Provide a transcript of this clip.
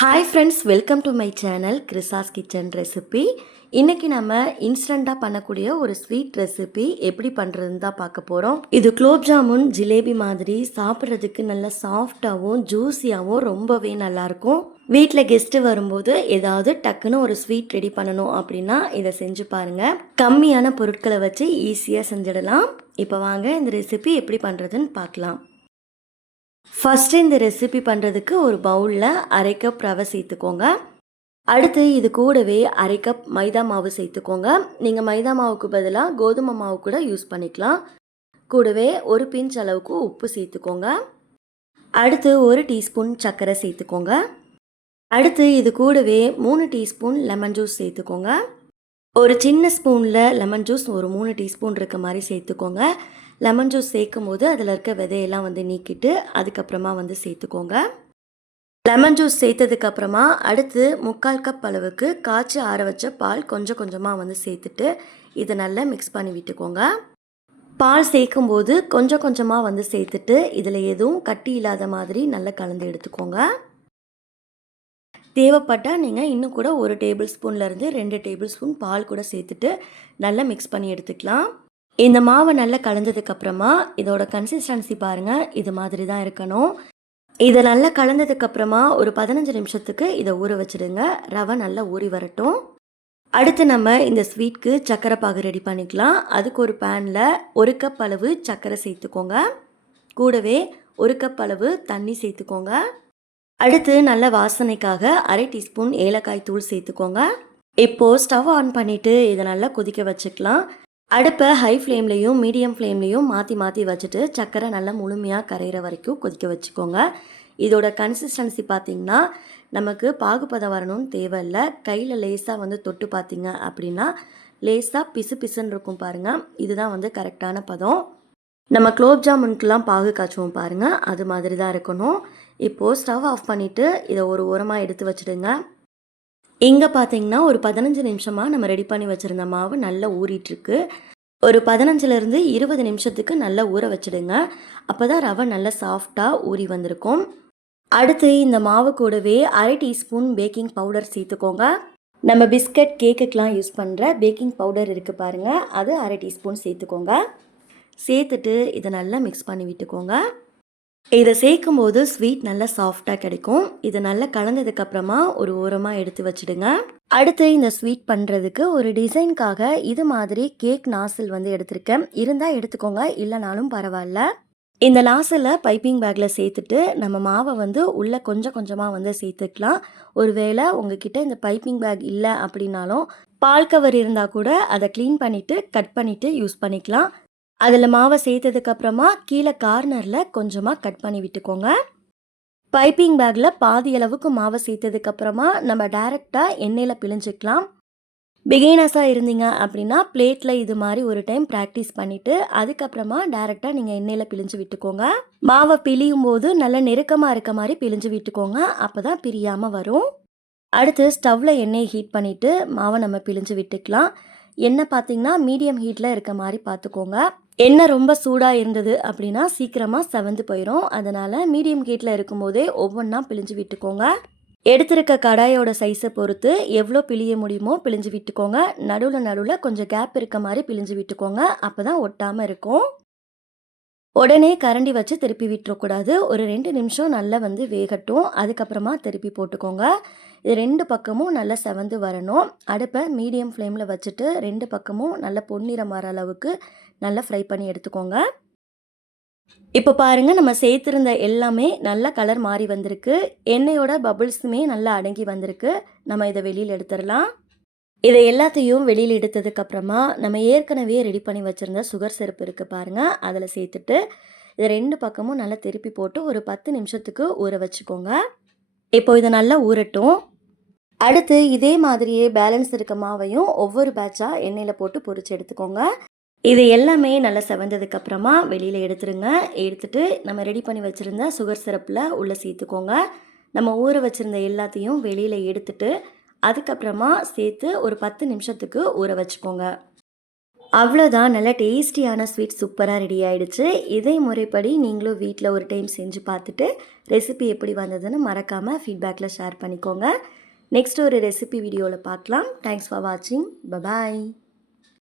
Hi friends, welcome to my channel கிறிஸாஸ் kitchen recipe. இன்றைக்கி நம்ம இன்ஸ்டண்ட்டாக பண்ணக்கூடிய ஒரு ஸ்வீட் ரெசிபி எப்படி பண்ணுறதுன்னு தான் பார்க்க போகிறோம். இது குலோப் ஜாமுன் ஜிலேபி மாதிரி சாப்பிட்றதுக்கு நல்லா சாஃப்டாகவும் ஜூஸியாகவும் ரொம்பவே நல்லாயிருக்கும். வீட்டில் கெஸ்ட்டு வரும்போது ஏதாவது டக்குன்னு ஒரு ஸ்வீட் ரெடி பண்ணணும் அப்படின்னா இதை செஞ்சு பாருங்கள். கம்மியான பொருட்களை வச்சு ஈஸியாக செஞ்சிடலாம். இப்போ வாங்க இந்த ரெசிபி எப்படி பண்ணுறதுன்னு பார்க்கலாம். ஃபஸ்ட்டு இந்த ரெசிபி பண்ணுறதுக்கு ஒரு பவுலில் அரை கப் ரவை சேர்த்துக்கோங்க. அடுத்து இது கூடவே அரை கப் மைதா மாவு சேர்த்துக்கோங்க. நீங்கள் மைதா மாவுக்கு பதிலாக கோதுமை மாவு கூட யூஸ் பண்ணிக்கலாம். கூடவே ஒரு பிஞ்ச் அளவுக்கு உப்பு சேர்த்துக்கோங்க. அடுத்து ஒரு டீஸ்பூன் சர்க்கரை சேர்த்துக்கோங்க. அடுத்து இது கூடவே 3 டீஸ்பூன் லெமன் ஜூஸ் சேர்த்துக்கோங்க. ஒரு சின்ன ஸ்பூனில் லெமன் ஜூஸ் ஒரு 3 டீஸ்பூன் இருக்க மாதிரி சேர்த்துக்கோங்க. லெமன் ஜூஸ் சேர்க்கும் போது அதில் இருக்க விதையெல்லாம் நீக்கிட்டு அதுக்கப்புறமா சேர்த்துக்கோங்க. லெமன் ஜூஸ் சேர்த்ததுக்கப்புறமா அடுத்து 3/4 கப் அளவுக்கு காய்ச்சி ஆற வச்ச பால் கொஞ்சம் கொஞ்சமாக சேர்த்துட்டு இதை நல்லா மிக்ஸ் பண்ணி விட்டுக்கோங்க. பால் சேர்க்கும்போது கொஞ்சம் கொஞ்சமாக சேர்த்துட்டு இதில் எதுவும் கட்டி இல்லாத மாதிரி நல்லா கலந்து எடுத்துக்கோங்க. தேவைப்பட்டால் நீங்கள் இன்னும் கூட 1 டேபிள் ஸ்பூன்லேருந்து 2 டேபிள் ஸ்பூன் பால் கூட சேர்த்துட்டு நல்லா மிக்ஸ் பண்ணி எடுத்துக்கலாம். இந்த மாவை நல்லா கலந்ததுக்கப்புறமா இதோட கன்சிஸ்டன்சி பாருங்கள், இது மாதிரி தான் இருக்கணும். இதை நல்லா கலந்ததுக்கப்புறமா ஒரு 15 நிமிஷத்துக்கு இதை ஊற வச்சுடுங்க. ரவை நல்லா ஊறி வரட்டும். அடுத்து நம்ம இந்த ஸ்வீட்க்கு சர்க்கரை பாகு ரெடி பண்ணிக்கலாம். அதுக்கு ஒரு பேனில் 1 கப் அளவு சர்க்கரை சேர்த்துக்கோங்க. கூடவே 1 கப் அளவு தண்ணி சேர்த்துக்கோங்க. அடுத்து நல்ல வாசனைக்காக அரை டீஸ்பூன் ஏலக்காய் தூள் சேர்த்துக்கோங்க. இப்போது ஸ்டவ் ஆன் பண்ணிவிட்டு இதை நல்லா கொதிக்க வச்சுக்கலாம். அடுப்பை ஹை ஃப்ளேம்லேயும் மீடியம் ஃப்ளேம்லேயும் மாற்றி மாற்றி வச்சுட்டு சர்க்கரை நல்லா முழுமையாக கரையிற வரைக்கும் கொதிக்க வச்சுக்கோங்க. இதோட கன்சிஸ்டன்சி பார்த்திங்கன்னா நமக்கு பாகுபதம் வரணும்னு தேவையில்லை. கையில் லேசாக தொட்டு பார்த்திங்க அப்படின்னா லேசாக பிசு பிசுன்னு இருக்கும் பாருங்கள். இதுதான் கரெக்டான பதம். நம்ம குலோப் ஜாமுனுக்கெலாம் பாகு காய்ச்சுவோம் பாருங்கள், அது மாதிரி தான் இருக்கணும். இப்போது ஸ்டவ் ஆஃப் பண்ணிவிட்டு இதை ஒரு ஓரமாக எடுத்து வச்சுடுங்க. இங்கே பார்த்தீங்கன்னா ஒரு 15 நிமிஷமாக நம்ம ரெடி பண்ணி வச்சுருந்த மாவு நல்லா ஊறிட்டுருக்கு. ஒரு 15லேருந்து 20 நிமிஷத்துக்கு நல்லா ஊற வச்சுடுங்க. அப்போ தான் ரவை நல்லா சாஃப்டாக ஊறி வந்திருக்கும். அடுத்து இந்த மாவு கூடவே அரை டீஸ்பூன் பேக்கிங் பவுடர் சேர்த்துக்கோங்க. நம்ம பிஸ்கட் கேக்குக்கெலாம் யூஸ் பண்ணுற பேக்கிங் பவுடர் இருக்குது பாருங்கள், அது அரை டீஸ்பூன் சேர்த்துக்கோங்க. சேர்த்துட்டு இதை நல்லா மிக்ஸ் பண்ணி விட்டுக்கோங்க. இதை சேர்க்கும் போது ஸ்வீட் நல்லா சாஃப்டாக கிடைக்கும். இதை நல்லா கலந்ததுக்கப்புறமா ஒரு ஓரமாக எடுத்து வச்சுடுங்க. அடுத்து இந்த ஸ்வீட் பண்ணுறதுக்கு ஒரு டிசைனுக்காக இது மாதிரி கேக் நாசில் எடுத்திருக்கேன். இருந்தால் எடுத்துக்கோங்க, இல்லைனாலும் பரவாயில்ல. இந்த நாசிலை பைப்பிங் பேக்கில் சேர்த்துட்டு நம்ம மாவை உள்ளே கொஞ்சம் கொஞ்சமாக சேர்த்துக்கலாம். ஒருவேளை உங்ககிட்ட இந்த பைப்பிங் பேக் இல்லை அப்படின்னாலும் பால் கவர் இருந்தால் கூட அதை க்ளீன் பண்ணிவிட்டு கட் பண்ணிவிட்டு யூஸ் பண்ணிக்கலாம். அதில் மாவை சேர்த்ததுக்கப்புறமா கீழே கார்னரில் கொஞ்சமாக கட் பண்ணி விட்டுக்கோங்க. பைப்பிங் பேக்கில் பாதி அளவுக்கு மாவை சேர்த்ததுக்கப்புறமா நம்ம டைரெக்டாக எண்ணெயில் பிழிஞ்சிக்கலாம். பிகினர்ஸாக இருந்தீங்க அப்படின்னா பிளேட்டில் இது மாதிரி ஒரு டைம் ப்ராக்டிஸ் பண்ணிவிட்டு அதுக்கப்புறமா டைரெக்டாக நீங்கள் எண்ணெயில் பிழிஞ்சு விட்டுக்கோங்க. மாவை பிழியும் போது நல்லா நெருக்கமாக இருக்க மாதிரி பிழிஞ்சு விட்டுக்கோங்க, அப்போ தான் பிரியாமல் வரும். அடுத்து ஸ்டவ்வில் எண்ணெயை ஹீட் பண்ணிவிட்டு மாவை நம்ம பிழிஞ்சு விட்டுக்கலாம். எண்ணெய் பார்த்திங்கன்னா மீடியம் ஹீட்டில் இருக்க மாதிரி பார்த்துக்கோங்க. எண்ணெய் ரொம்ப சூடாக இருந்தது அப்படின்னா சீக்கிரமாக செவந்து போயிடும். அதனால் மீடியம் ஹீட்டில் இருக்கும்போதே ஒவ்வொன்றா பிழிஞ்சு விட்டுக்கோங்க. எடுத்திருக்க கடாயோட சைஸை பொறுத்து எவ்வளோ பிழிய முடியுமோ பிழிஞ்சு விட்டுக்கோங்க. நடுவில் கொஞ்சம் கேப் இருக்க மாதிரி பிழிஞ்சு விட்டுக்கோங்க, அப்போ தான் ஒட்டாமல் இருக்கும். உடனே கரண்டி வச்சு திருப்பி விட்டுறக்கூடாது. ஒரு 2 நிமிஷம் நல்லா வேகட்டும். அதுக்கப்புறமா திருப்பி போட்டுக்கோங்க. இது 2 பக்கமும் நல்லா செவந்து வரணும். அடுப்பை மீடியம் ஃப்ளேமில் வச்சுட்டு 2 பக்கமும் நல்லா பொன்னிறம் வர அளவுக்கு நல்லா ஃப்ரை பண்ணி எடுத்துக்கோங்க. இப்போ பாருங்கள், நம்ம சேர்த்துருந்த எல்லாமே நல்லா கலர் மாறி வந்திருக்கு. எண்ணெயோட பபிள்ஸுமே நல்லா அடங்கி வந்திருக்கு. நம்ம இதை வெளியில் எடுத்துடலாம். இதை எல்லாத்தையும் வெளியில் எடுத்ததுக்கப்புறமா நம்ம ஏற்கனவே ரெடி பண்ணி வச்சுருந்த சுகர் சிரப் இருக்குது பாருங்கள், அதில் சேர்த்துட்டு இதை 2 பக்கமும் நல்லா திருப்பி போட்டு ஒரு 10 நிமிஷத்துக்கு ஊற வச்சுக்கோங்க. இப்போ இதை நல்லா ஊறட்டும். அடுத்து இதே மாதிரியே பேலன்ஸ் இருக்க மாவையும் ஒவ்வொரு பேட்சாக எண்ணெயில் போட்டு பொரிச்சு எடுத்துக்கோங்க. இது எல்லாமே நல்லா செவந்ததுக்கப்புறமா வெளியில் எடுத்துருங்க. எடுத்துட்டு நம்ம ரெடி பண்ணி வச்சுருந்த சுகர் சிரப்பில் உள்ளே சேர்த்துக்கோங்க. நம்ம ஊற வச்சுருந்த எல்லாத்தையும் வெளியில் எடுத்துட்டு அதுக்கப்புறமா சேர்த்து ஒரு 10 நிமிஷத்துக்கு ஊற வச்சுக்கோங்க. அவ்வளோதான், நல்ல டேஸ்டியான ஸ்வீட் சூப்பராக ரெடி ஆயிடுச்சு. இதே முறைப்படி நீங்களும் வீட்டில் ஒரு டைம் செஞ்சு பார்த்துட்டு ரெசிபி எப்படி வந்ததுன்னு மறக்காமல் ஃபீட்பேக்கில் ஷேர் பண்ணிக்கோங்க. நெக்ஸ்ட் ஒரு ரெசிபி வீடியோவில் பார்க்கலாம். தேங்க்ஸ் ஃபார் வாட்சிங். பபாய்.